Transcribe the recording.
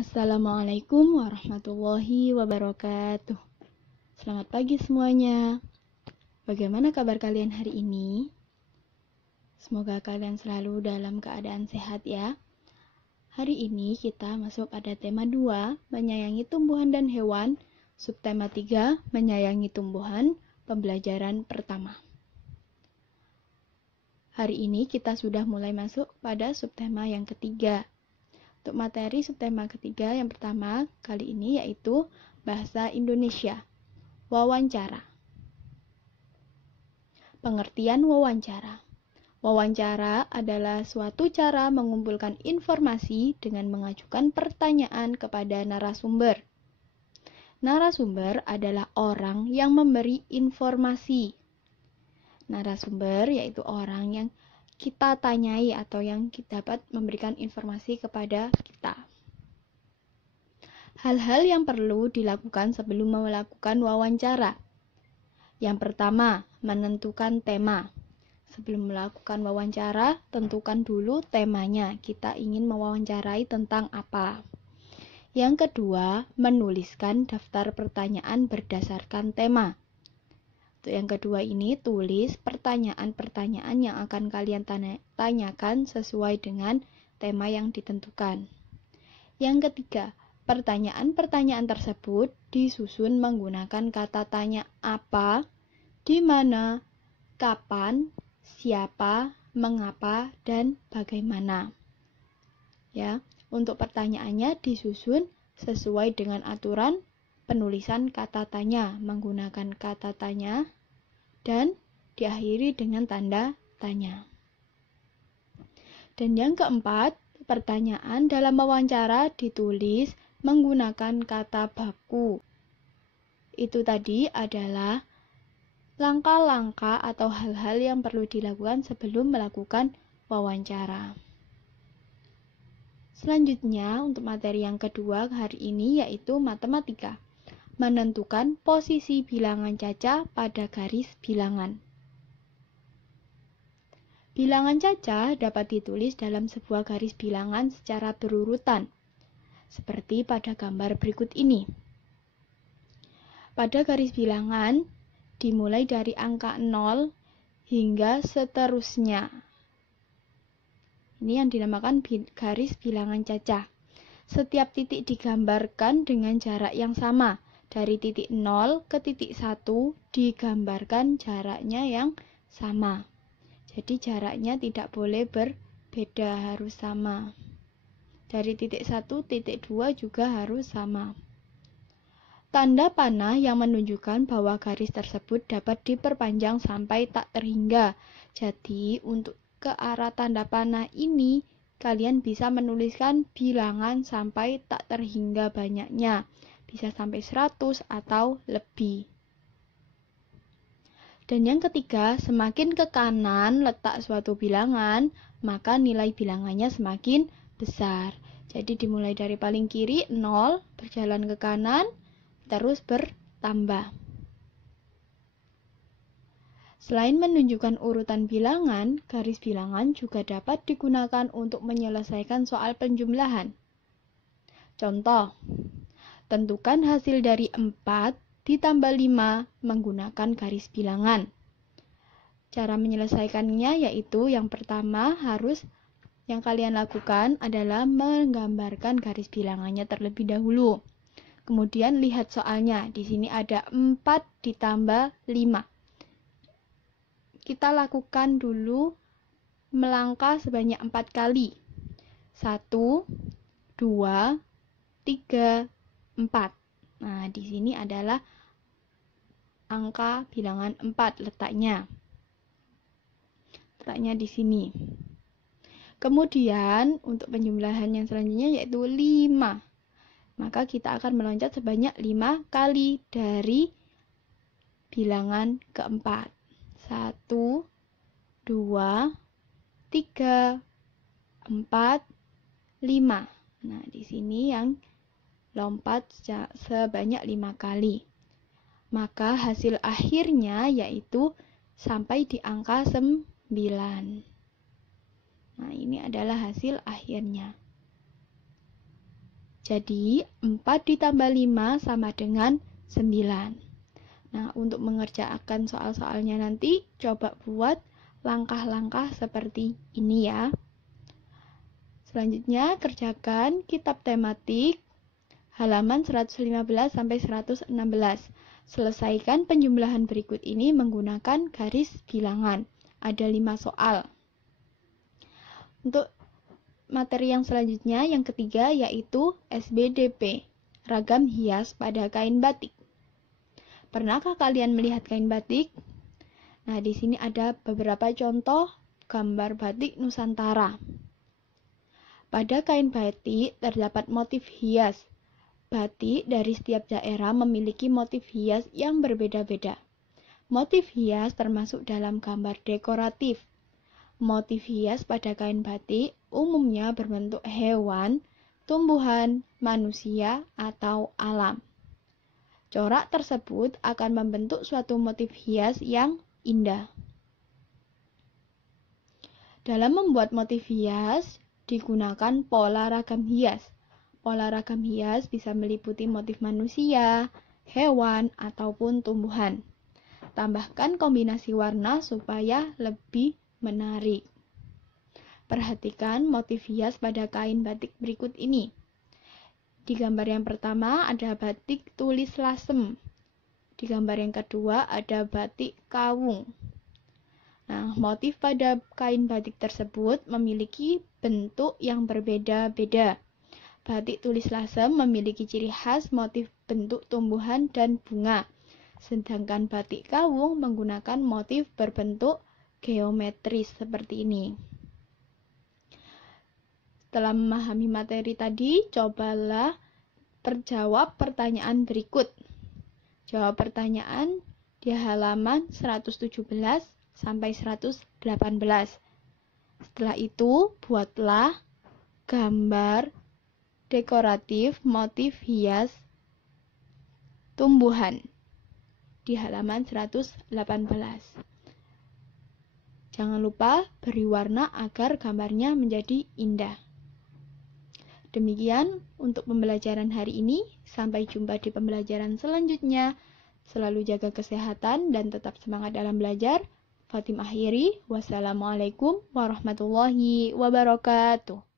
Assalamualaikum warahmatullahi wabarakatuh. Selamat pagi semuanya. Bagaimana kabar kalian hari ini? Semoga kalian selalu dalam keadaan sehat ya. Hari ini kita masuk pada tema 2, menyayangi tumbuhan dan hewan. Subtema 3, menyayangi tumbuhan, pembelajaran pertama. Hari ini kita sudah mulai masuk pada subtema yang ketiga. Untuk materi subtema ketiga yang pertama kali ini yaitu bahasa Indonesia. Wawancara. Pengertian wawancara. Wawancara adalah suatu cara mengumpulkan informasi dengan mengajukan pertanyaan kepada narasumber. Narasumber adalah orang yang memberi informasi. Narasumber yaitu orang yang kita tanyai atau yang dapat memberikan informasi kepada kita. Hal-hal yang perlu dilakukan sebelum melakukan wawancara. Yang pertama, menentukan tema. Sebelum melakukan wawancara, tentukan dulu temanya. Kita ingin mewawancarai tentang apa. Yang kedua, menuliskan daftar pertanyaan berdasarkan tema. Untuk yang kedua ini, tulis pertanyaan-pertanyaan yang akan kalian tanyakan sesuai dengan tema yang ditentukan. Yang ketiga, pertanyaan-pertanyaan tersebut disusun menggunakan kata tanya apa, di mana, kapan, siapa, mengapa, dan bagaimana. Ya, untuk pertanyaannya disusun sesuai dengan aturan penulisan kata tanya menggunakan kata tanya dan diakhiri dengan tanda tanya. Dan yang keempat, pertanyaan dalam wawancara ditulis menggunakan kata baku. Itu tadi adalah langkah-langkah atau hal-hal yang perlu dilakukan sebelum melakukan wawancara. Selanjutnya, untuk materi yang kedua hari ini yaitu matematika. Menentukan posisi bilangan caca pada garis bilangan. Bilangan caca dapat ditulis dalam sebuah garis bilangan secara berurutan, seperti pada gambar berikut ini. Pada garis bilangan, dimulai dari angka 0 hingga seterusnya. Ini yang dinamakan garis bilangan caca. Setiap titik digambarkan dengan jarak yang sama. Dari titik 0 ke titik 1 digambarkan jaraknya yang sama. Jadi jaraknya tidak boleh berbeda, harus sama. Dari titik 1, titik 2 juga harus sama. Tanda panah yang menunjukkan bahwa garis tersebut dapat diperpanjang sampai tak terhingga. Jadi untuk ke arah tanda panah ini, kalian bisa menuliskan bilangan sampai tak terhingga banyaknya. Bisa sampai 100 atau lebih. Dan yang ketiga, semakin ke kanan letak suatu bilangan, maka nilai bilangannya semakin besar. Jadi dimulai dari paling kiri 0, berjalan ke kanan, terus bertambah. Selain menunjukkan urutan bilangan, garis bilangan juga dapat digunakan untuk menyelesaikan soal penjumlahan. Contoh, tentukan hasil dari 4 ditambah 5 menggunakan garis bilangan. Cara menyelesaikannya yaitu yang pertama yang kalian lakukan adalah menggambarkan garis bilangannya terlebih dahulu. Kemudian lihat soalnya, di sini ada 4 ditambah 5. Kita lakukan dulu melangkah sebanyak 4 kali. 1, 2, 3, 4. Nah, di sini adalah angka bilangan 4 letaknya. Letaknya di sini. Kemudian, untuk penjumlahan yang selanjutnya yaitu 5. Maka kita akan meloncat sebanyak 5 kali dari bilangan keempat. 1, 2, 3, 4, 5. Nah, di sini yang lompat sebanyak 5 kali. Maka hasil akhirnya yaitu sampai di angka 9. Nah, ini adalah hasil akhirnya. Jadi 4 ditambah 5 sama dengan 9. Nah, untuk mengerjakan soal-soalnya nanti, coba buat langkah-langkah seperti ini ya. Selanjutnya, kerjakan kitab tematik halaman 115 sampai 116. Selesaikan penjumlahan berikut ini menggunakan garis bilangan. Ada 5 soal. Untuk materi yang selanjutnya, yang ketiga, yaitu SBDP, ragam hias pada kain batik. Pernahkah kalian melihat kain batik? Nah, di sini ada beberapa contoh gambar batik Nusantara. Pada kain batik terdapat motif hias. Batik dari setiap daerah memiliki motif hias yang berbeda-beda. Motif hias termasuk dalam gambar dekoratif. Motif hias pada kain batik umumnya berbentuk hewan, tumbuhan, manusia, atau alam. Corak tersebut akan membentuk suatu motif hias yang indah. Dalam membuat motif hias, digunakan pola ragam hias. Pola ragam hias bisa meliputi motif manusia, hewan, ataupun tumbuhan. Tambahkan kombinasi warna supaya lebih menarik. Perhatikan motif hias pada kain batik berikut ini. Di gambar yang pertama ada batik tulis lasem. Di gambar yang kedua ada batik kawung. Nah, motif pada kain batik tersebut memiliki bentuk yang berbeda-beda. Batik tulis lasem memiliki ciri khas motif bentuk tumbuhan dan bunga. Sedangkan batik kawung menggunakan motif berbentuk geometris seperti ini. Setelah memahami materi tadi, cobalah terjawab pertanyaan berikut. Jawab pertanyaan di halaman 117 sampai 118. Setelah itu, buatlah gambar dekoratif motif hias tumbuhan di halaman 118. Jangan lupa beri warna agar gambarnya menjadi indah. Demikian untuk pembelajaran hari ini. Sampai jumpa di pembelajaran selanjutnya. Selalu jaga kesehatan dan tetap semangat dalam belajar. Fatim akhiri. Wassalamualaikum warahmatullahi wabarakatuh.